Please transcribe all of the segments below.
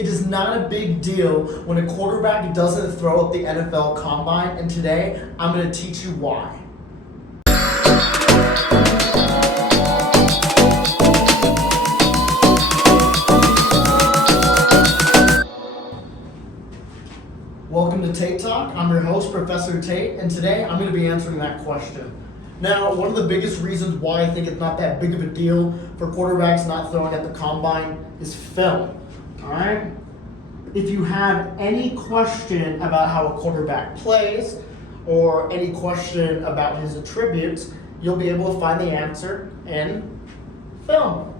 It is not a big deal when a quarterback doesn't throw at the NFL Combine, and today I'm going to teach you why. Welcome to Tate Talk. I'm your host, Professor Tate, and today I'm going to be answering that question. Now, one of the biggest reasons why I think it's not that big of a deal for quarterbacks not throwing at the Combine is film. All right? If you have any question about how a quarterback plays or any question about his attributes, you'll be able to find the answer in film.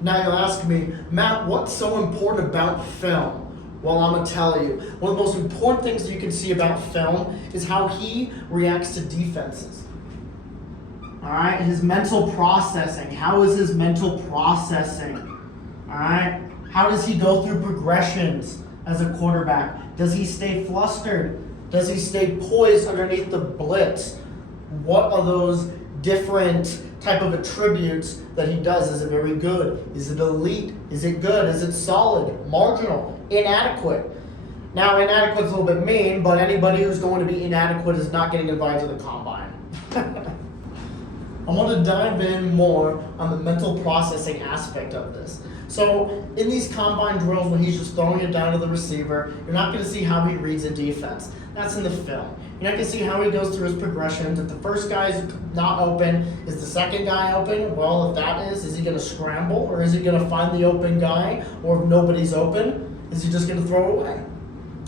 Now you'll ask me, Matt, what's so important about film? Well, I'm going to tell you. One of the most important things that you can see about film is how he reacts to defenses. All right, his mental processing. How is his mental processing? All right, how does he go through progressions as a quarterback? Does he stay flustered? Does he stay poised underneath the blitz? What are those different type of attributes that he does? Is it very good? Is it elite? Is it good? Is it solid? Marginal? Inadequate? Now, inadequate is a little bit mean, but anybody who's going to be inadequate is not getting invited to the Combine. I want to dive in more on the mental processing aspect of this. So in these Combine drills, when he's just throwing it down to the receiver, you're not going to see how he reads a defense. That's in the film. You're not going to see how he goes through his progressions. If the first guy is not open, is the second guy open? Well, if that is he going to scramble, or is he going to find the open guy? Or if nobody's open, is he just going to throw it away?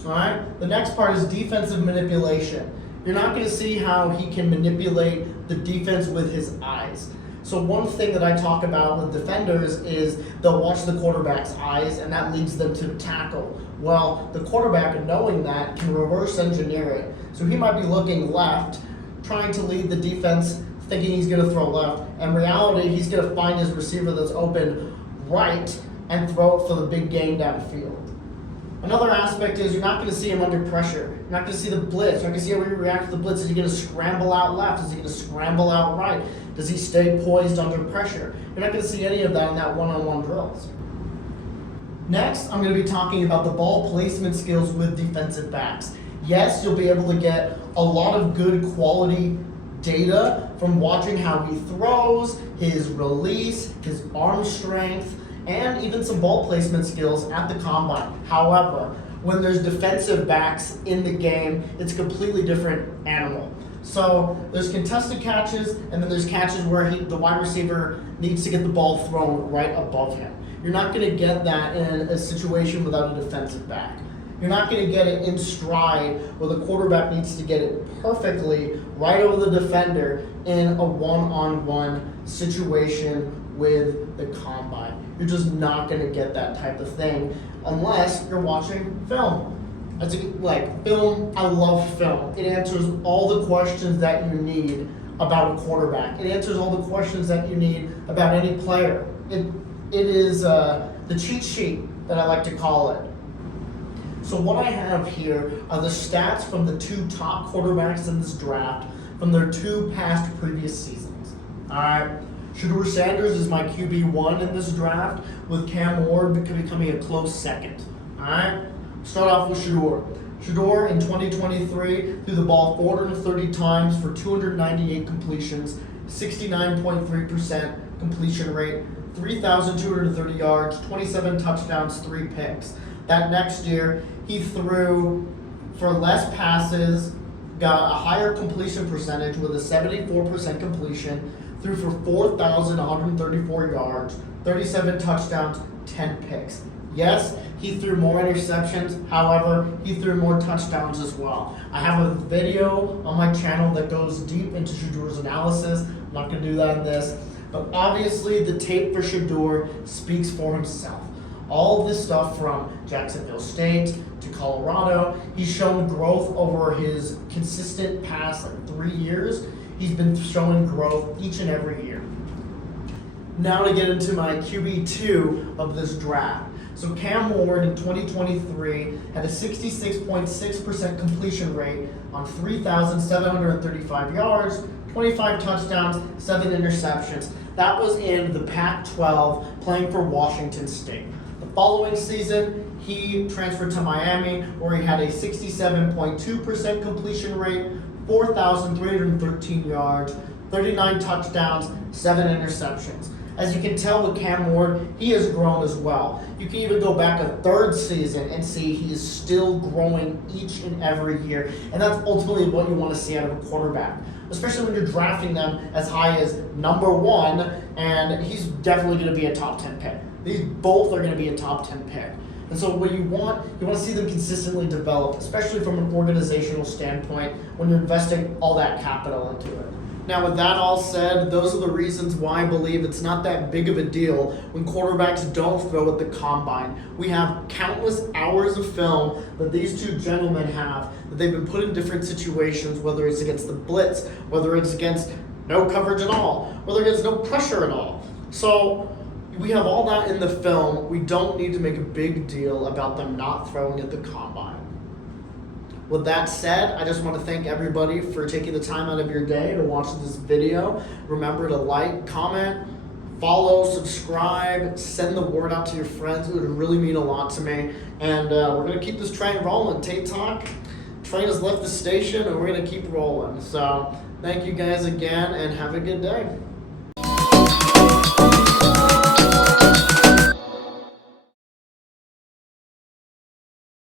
All right. The next part is defensive manipulation. You're not going to see how he can manipulate the defense with his eyes. So one thing that I talk about with defenders is they'll watch the quarterback's eyes, and that leads them to tackle. Well, the quarterback, knowing that, can reverse engineer it. So he might be looking left, trying to lead the defense, thinking he's going to throw left. In reality, he's going to find his receiver that's open right and throw it for the big gain downfield. Another aspect is you're not going to see him under pressure. You're not going to see the blitz. You're not going to see how he reacts to the blitz. Is he going to scramble out left? Is he going to scramble out right? Does he stay poised under pressure? You're not going to see any of that in that one-on-one drills. Next, I'm going to be talking about the ball placement skills with defensive backs. Yes, you'll be able to get a lot of good quality data from watching how he throws, his release, his arm strength, and even some ball placement skills at the Combine. However, when there's defensive backs in the game, it's a completely different animal. So there's contested catches, and then there's catches where the wide receiver needs to get the ball thrown right above him. You're not going to get that in a situation without a defensive back. You're not going to get it in stride where the quarterback needs to get it perfectly right over the defender in a one-on-one situation with the Combine. You're just not going to get that type of thing unless you're watching film. Film, I love film. It answers all the questions that you need about a quarterback. It answers all the questions that you need about any player. It is the cheat sheet that I like to call it. So what I have here are the stats from the two top quarterbacks in this draft from their two past previous seasons. All right. Shedeur Sanders is my QB1 in this draft, with Cam Ward becoming a close second. All right. Start off with Shedeur. Shedeur in 2023 threw the ball 430 times for 298 completions, 69.3% completion rate, 3,230 yards, 27 touchdowns, 3 picks. That next year, he threw for less passes, got a higher completion percentage with a 74% completion, threw for 4,134 yards, 37 touchdowns, 10 picks. Yes, he threw more interceptions. However, he threw more touchdowns as well. I have a video on my channel that goes deep into Shedeur's analysis. I'm not going to do that in this. But obviously, the tape for Shedeur speaks for himself. All of this stuff from Jacksonville State to Colorado, he's shown growth over his consistent past 3 years. He's been showing growth each and every year. Now to get into my QB2 of this draft. So Cam Ward in 2023 had a 66.6% completion rate on 3,735 yards, 25 touchdowns, 7 interceptions. That was in the Pac-12 playing for Washington State. The following season, he transferred to Miami, where he had a 67.2% completion rate, 4,313 yards, 39 touchdowns, 7 interceptions. As you can tell with Cam Ward, he has grown as well. You can even go back a third season and see he is still growing each and every year. And that's ultimately what you want to see out of a quarterback, especially when you're drafting them as high as number 1, and he's definitely going to be a top 10 pick. These both are going to be a top 10 pick. And so what you want to see them consistently develop, especially from an organizational standpoint when you're investing all that capital into it. Now, with that all said, those are the reasons why I believe it's not that big of a deal when quarterbacks don't throw at the combine. We have countless hours of film that these two gentlemen have that they've been put in different situations, whether it's against the blitz, whether it's against no coverage at all, whether it's no pressure at all. So we have all that in the film. We don't need to make a big deal about them not throwing at the combine. With that said, I just want to thank everybody for taking the time out of your day to watch this video. Remember to like, comment, follow, subscribe, send the word out to your friends. It would really mean a lot to me. And we're going to keep this train rolling. Tate Talk, train has left the station and we're going to keep rolling. So thank you guys again and have a good day.